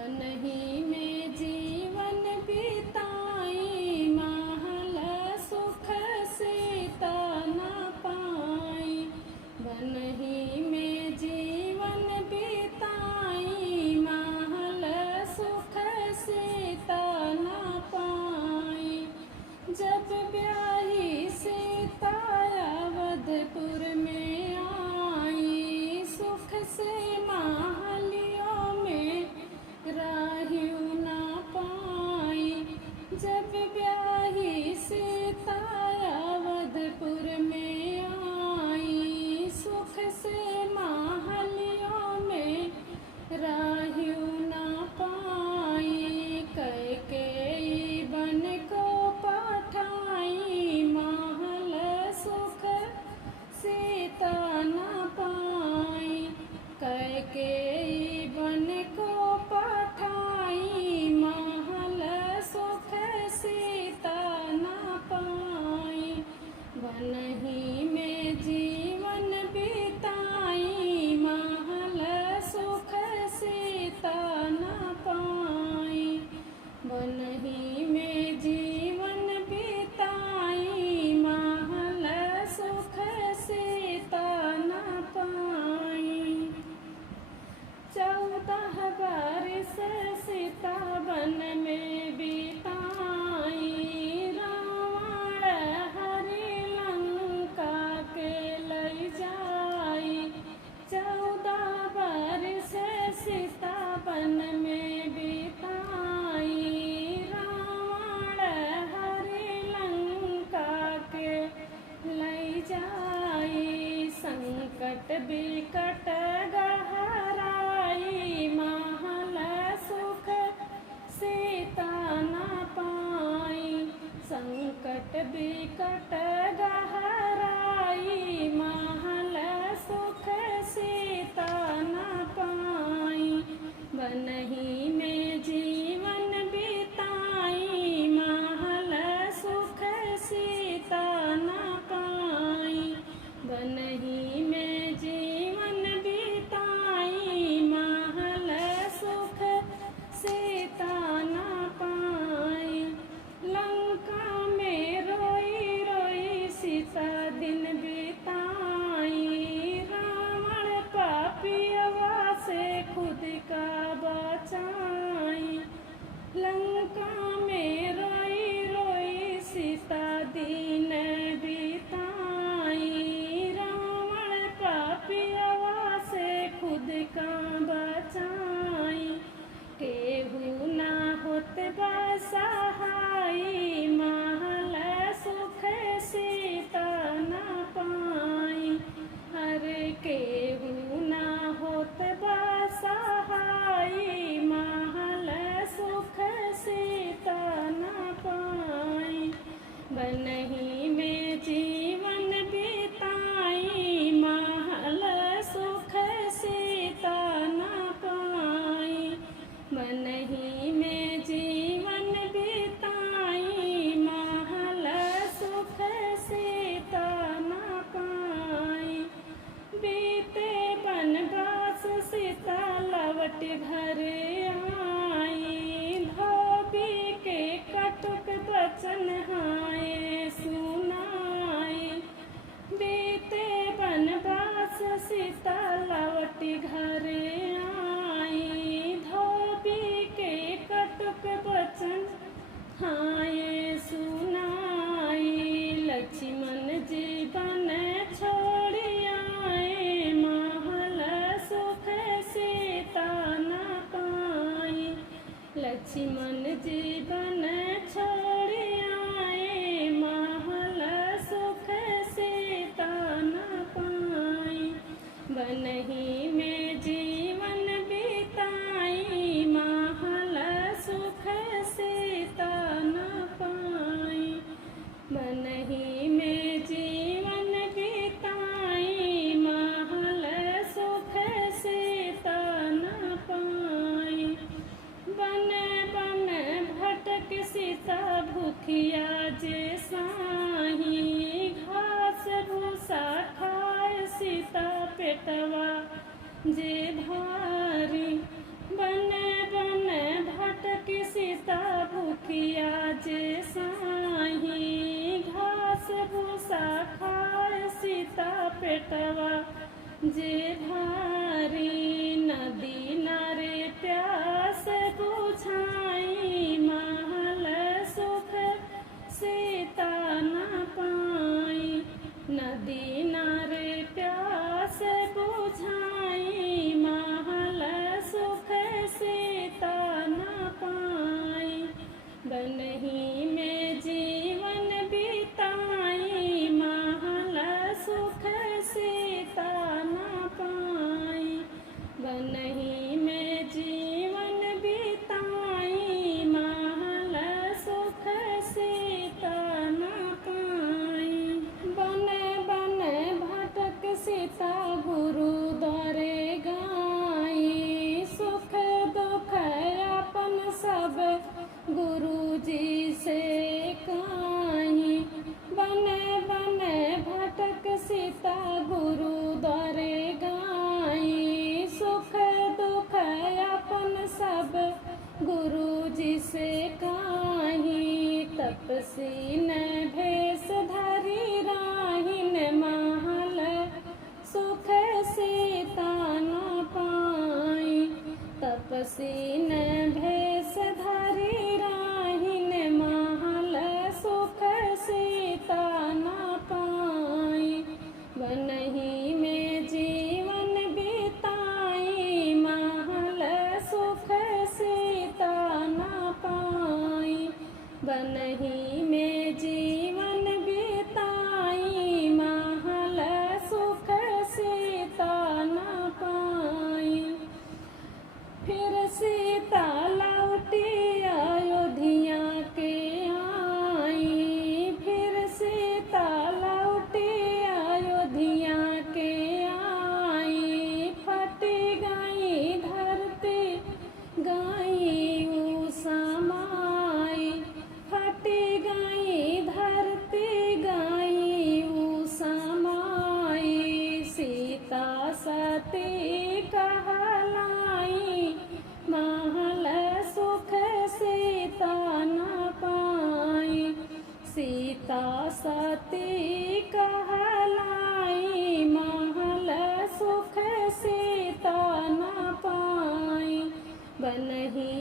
बनहि में जीवन बिताई, महल सुख सीता न पाई। बनहि में जीवन बिताई, महल सुख सीता न पाई। जब ब्याही सीता अवधपुर में आई, सुख से महलियों में राहियो गुरु जी से काही तपसी न भेष धरी राहिन महल सुख सीता न पाई। तपसी न भेष धरी राहिन महल सुख सीता न पाई। वनहि में जीवन बिताई महल सुख सीता न पाई। वनहि में जीवन बिताई महल सुख सीता न पाई। फिर सीता लौटी अयोध्या के आई। फिर सीता लौटी अयोध्या के आई। फट गई धरती गई ऊ समाई। फट गई धरती गई ऊ समाई। सीता सती कहलाई महल सुख सीता न पाई। सीता सती कहलाई महल सुख सीता न पाई। वनहि